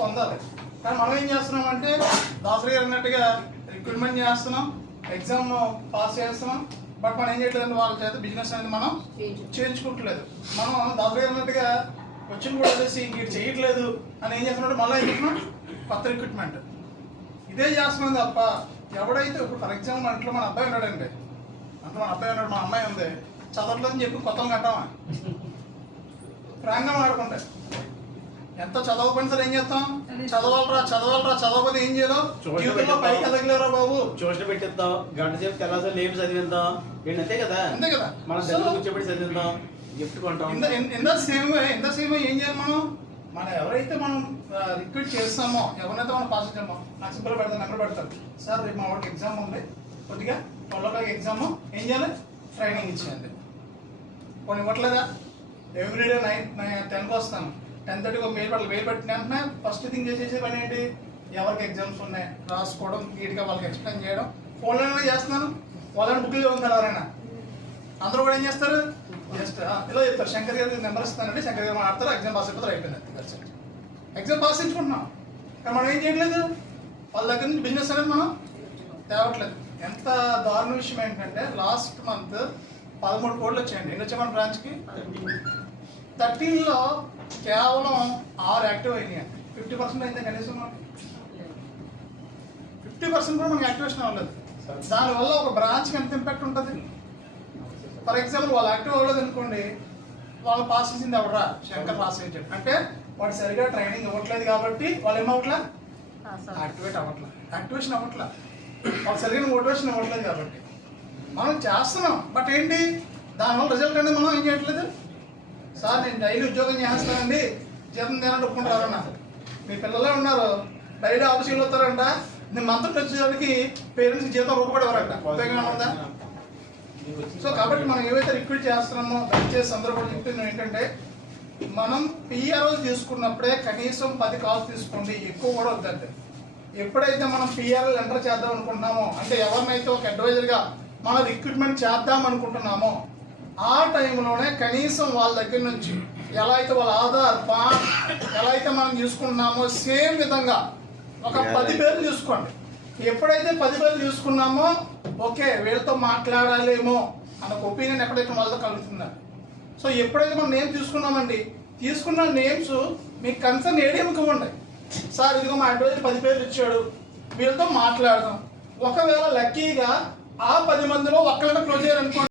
పొందాలి. కానీ మనం ఏం చేస్తున్నాం అంటే దాసరి గారు అన్నట్టుగా రిక్రూట్మెంట్ చేస్తున్నాం ఎగ్జామ్ పాస్ చేస్తున్నాం బట్ మనం ఏం చేయట్లేదు వాళ్ళ చేత బిజినెస్ అనేది మనం చేయించుకుంటలేదు. మనం దాసరి గారు అన్నట్టుగా వచ్చిన కూడా వచ్చేసి ఇంక చేయట్లేదు అని ఏం చేస్తున్నాడు మళ్ళీ ఏం చేస్తున్నాం కొత్త రిక్రూట్మెంట్ ఇదే చేస్తున్నాం తప్ప ఎవడైతే ఇప్పుడు ఫర్ ఎగ్జాంపుల్ మన ఇంట్లో మన అబ్బాయి ఉన్నాడండి. అంటే మన అబ్బాయి ఉన్నాడు మన అమ్మాయి ఉంది. చదవట్లేదని చెప్పి కొత్తలు కట్టామా? ప్రాంగం ఆడుకుంటే ఎంత చదవకపోయినా సరే ఏం చేస్తాం? చదవాలరా చదవాలరా చదవకపోతే ఏం చేయలేవు? జీవితంలో పైకి ఎదగలేరా బాబు. ట్యూషన్ పెట్టిద్దాం. గంట సేపు తెల్లాసరి లేపి చదివిద్దాం. ఏంటి అంతే కదా? అంతే కదా. మన దగ్గర కూర్చోబెట్టి చదివిద్దాం. గిఫ్ట్ కొంటాం. ఇంత ఇంత సేమ్ ఇంత సేమ్ ఏం చేయాలి మనం? మనం ఎవరైతే మనం రిక్రూట్ చేస్తామో ఎవరైతే మనం పాస్ చేస్తామో నాకు సింపుల్ పెడతాను నెంబర్ పెడతారు. సార్ రేపు మా వాడికి ఎగ్జామ్ ఉంది. కొద్దిగా ట్వెల్వ్ ఎగ్జామ్ ఏం చేయాలి? ట్రైనింగ్ ఇచ్చేయండి కొన్ని ఇవ్వట్లేదా? ఎవ్రీడే నైన్ నైన్ టెన్కి వస్తాను. టెన్ థర్టీకి ఒక మెయిల్ పెట్టాలి మెయిల్ పెట్టిన వెంటనే ఫస్ట్ థింగ్ చేసే పని ఏంటి? ఎవరికి ఎగ్జామ్స్ ఉన్నాయి? రాసుకోవడం నీట్గా వాళ్ళకి ఎక్స్ప్లెయిన్ చేయడం. ఫోన్లోనే చేస్తున్నాను. వాళ్ళని బుక్లు చదువుతారు ఎవరైనా అందరూ కూడా ఏం చేస్తారు? జస్ట్ ఇలా చెప్తారు. శంకర్ గారికి నెంబర్ ఇస్తానంటే శంకర్ గారు మాట్లాడతారు ఎగ్జామ్ పాస్ అయిపోతారు అయిపోయింది. ఎగ్జామ్ పాస్ చేయించుకుంటున్నాం. కానీ మనం ఏం చేయట్లేదు? వాళ్ళ దగ్గర నుంచి బిజినెస్ అనేది మనం తేవట్లేదు. ఎంత దారుణ విషయం ఏంటంటే లాస్ట్ మంత్ పదమూడు కోట్లు వచ్చాయండి. ఎన్ని వచ్చాయి మన బ్రాంచ్కి థర్టీన్లో కేవలం ఆరు యాక్టివ్ అయినాయి. ఫిఫ్టీ పర్సెంట్ అయితే కనీసం ఫిఫ్టీ పర్సెంట్ కూడా మనకి యాక్టివేషన్ అవ్వలేదు. దానివల్ల ఒక బ్రాంచ్కి ఎంత ఇంపాక్ట్ ఉంటుంది? ఫర్ ఎగ్జాంపుల్ వాళ్ళు యాక్టివ్ అవ్వలేదు అనుకోండి వాళ్ళు పాస్ చేసింది ఎవడరా? శంకర్ పాస్ చేయించాడు అంటే వాడు సరిగా ట్రైనింగ్ ఇవ్వట్లేదు కాబట్టి వాళ్ళు ఏమవ్వట్లే యాక్టివేట్ అవ్వట్లే. యాక్టివేషన్ అవ్వట్లే. వాళ్ళు సరిగిన మోటివేషన్ ఇవ్వట్లేదు కాబట్టి. మనం చేస్తున్నాం. బట్ ఏంటి? దానివల్ల రిజల్ట్ అనేది మనం ఏం చేయట్లేదు? సార్ నేను డైలీ ఉద్యోగం చేస్తానండి. జీతం తినండి ఒప్పుకుంటారన్న మీ పిల్లలే ఉన్నారు. డైలీ ఆఫీసులు వస్తారంట నేను మంత్రం వచ్చేసరికి పేరెంట్స్కి జీతం రూపాయి ఎవరంట ఉందా? సో కాబట్టి మనం ఏవైతే రిక్రూట్ చేస్తున్నామో దయచేసి సందర్భంలో చెప్తున్నాం ఏంటంటే మనం పిఆర్ఓ తీసుకున్నప్పుడే కనీసం పది కాల్స్ తీసుకోండి. ఎక్కువ కూడా వద్దండి ఎప్పుడైతే మనం పిఆర్ఓ ఎంటర్ చేద్దాం అనుకుంటున్నామో అంటే ఎవరినైతే ఒక అడ్వైజర్గా మనం రిక్రూట్మెంట్ చేద్దాం అనుకుంటున్నామో ఆ టైంలోనే కనీసం వాళ్ళ దగ్గర నుంచి ఎలా అయితే వాళ్ళ ఆధార్ పాన్ ఎలా అయితే మనం చూసుకుంటున్నామో సేమ్ విధంగా ఒక పది పేర్లు చూసుకోండి. ఎప్పుడైతే పది పేర్లు చూసుకున్నామో ఓకే వీళ్ళతో మాట్లాడాలేమో అన్న ఒపీనియన్ ఎక్కడైతే వాళ్ళతో కలుగుతుందా సో ఎప్పుడైతే మనం నేమ్ తీసుకున్నామండి తీసుకున్న నేమ్స్ మీకు కన్సర్న్ ఏడిఎంకి ఇవ్వండి సార్ ఇదిగో మా అడ్వైజర్ పది పేర్లు ఇచ్చాడు వీళ్ళతో మాట్లాడదాం. ఒకవేళ లక్కీగా ఆ పది మందిలో ఒక్కరిని క్లోజ్ చేయాలనుకోండి